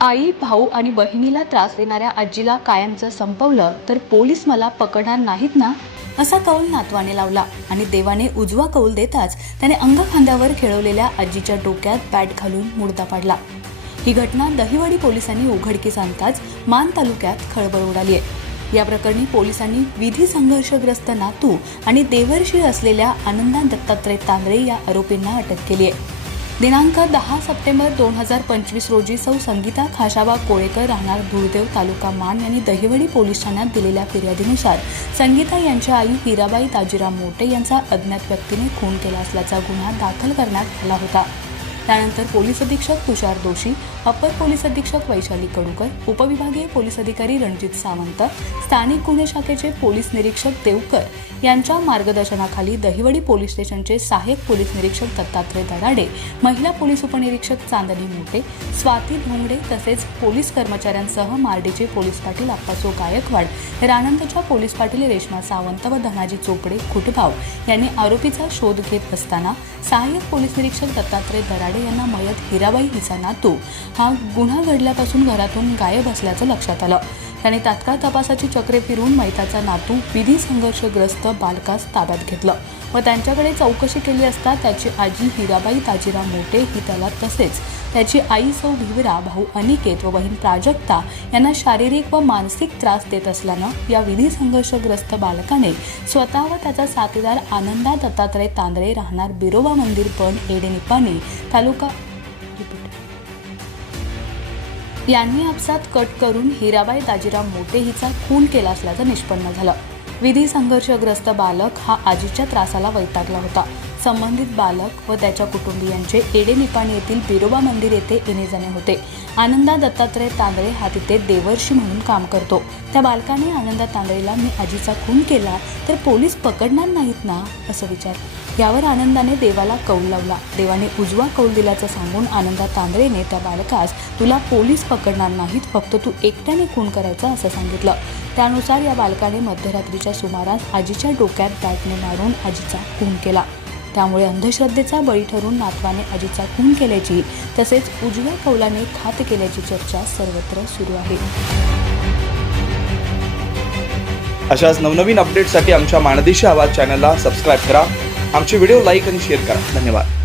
आई भाऊ आणि बहिणीला त्रास देणाऱ्या आजीला कायमचं संपवलं तर पोलीस मला पकडणार नाहीत ना? असा कौल नातवाने लावला आणि देवाने उजवा कौल देताच त्याने अंगखांद्यावर खेळवलेल्या आजीच्या डोक्यात बॅट घालून मुडदा पाडला. ही घटना दहिवडी पोलिसांनी उघडकीस आणताच मान तालुक्यात खळबळ उडाली आहे. या प्रकरणी पोलिसांनी विधी संघर्षग्रस्त नातू आणि देवर्षी असलेल्या आनंदा दत्तात्रय तांदळे या आरोपींना अटक केली आहे. दिनांक दहा सप्टेंबर दोन हजार पंचवीस रोजी सौ संगीता खाशाबा कोळेकर राहणार धुळदेव तालुका मान यांनी दहिवडी पोलीस ठाण्यात दिलेल्या फिर्यादीनुसार संगीता यांच्या आई हिराबाई ताजीराम मोटे यांचा अज्ञात व्यक्तीने खून केला असल्याचा गुन्हा दाखल करण्यात आला होता. त्यानंतर पोलीस अधीक्षक तुषार दोषी अप्पर पोलीस अधीक्षक वैशाली कडूकर उपविभागीय पोलीस अधिकारी रणजित सावंत स्थानिक गुन्हे शाखेचे पोलीस निरीक्षक देवकर यांच्या मार्गदर्शनाखाली दहिवडी पोलीस स्टेशनचे सहाय्यक पोलीस निरीक्षक दत्तात्रय दराडे महिला पोलीस उपनिरीक्षक चांदणी मोटे स्वाती भोंगडे तसेच पोलीस कर्मचाऱ्यांसह मार्डीचे पोलीस पाटील अप्पासो गायकवाड राणंदच्या पोलीस पाटील रेश्मा सावंत व धनाजी चोपडे खुटभाव यांनी आरोपीचा शोध घेत असताना सहाय्यक पोलीस निरीक्षक दत्तात्रय दराडे यांना मयत हिराबाई हिचा नातू हा गुन्हा घडल्यापासून घरातून गायब असल्याचं लक्षात आलं. त्याने तात्काळ तपासाची चक्रे फिरून मैताचा नातू विधी संघर्षग्रस्त बालकास ताब्यात घेतलं व त्यांच्याकडे चौकशी केली असता त्याची आजी हिराबाई ताजीराम मोटे ही त्याला तसेच त्याची आई सौ भिवरा भाऊ अनिकेत व बहीण प्राजक्ता यांना शारीरिक व मानसिक त्रास देत असल्यानं या विधी संघर्षग्रस्त बालकाने स्वतः व त्याचा साथीदार आनंदा दत्तात्रय तांदळे राहणार बिरोबा मंदिर पण एडेनिपाणी तालुका यांनी आपसात कट करून हिराबाई दाजीराव मोटे हिचा खून केला असल्याचं निष्पन्न झालं. विधी संघर्षग्रस्त बालक हा आजीच्या त्रासाला वैतागला होता. संबंधित बालक व त्याच्या कुटुंबियांचे एडे निपाणी येथील बिरोबा मंदिर येथे येणे जाणे होते. आनंदा दत्तात्रय तांदळे हा तिथे देवर्षी म्हणून काम करतो. त्या बालकाने आनंदा तांदळेला मी आजीचा खून केला तर पोलीस पकडणार नाहीत ना? असं विचार. यावर आनंदाने देवाला कौल लावला. देवाने उजवा कौल दिल्याचं सांगून आनंदा तांदळेने त्या बालकास तुला पोलीस पकडणार नाहीत फक्त तू एकट्याने खून करायचा असं सांगितलं. त्यानुसार या बालकाने मध्यरात्रीच्या सुमारास आजीच्या डोक्यात बॅटने मारून आजीचा खून केला. त्यामुळे अंधश्रद्धेचा बळी ठरून नातवाने आजीचा खून केल्याची तसेच उजव्या कौलाने खात केल्याची चर्चा सर्वत्र सुरू आहे. अशाच नवनवीन अपडेटसाठी आमच्या मानदेशी आवाज चॅनलला सबस्क्राईब करा. आमचे व्हिडिओ लाईक आणि शेअर करा. धन्यवाद.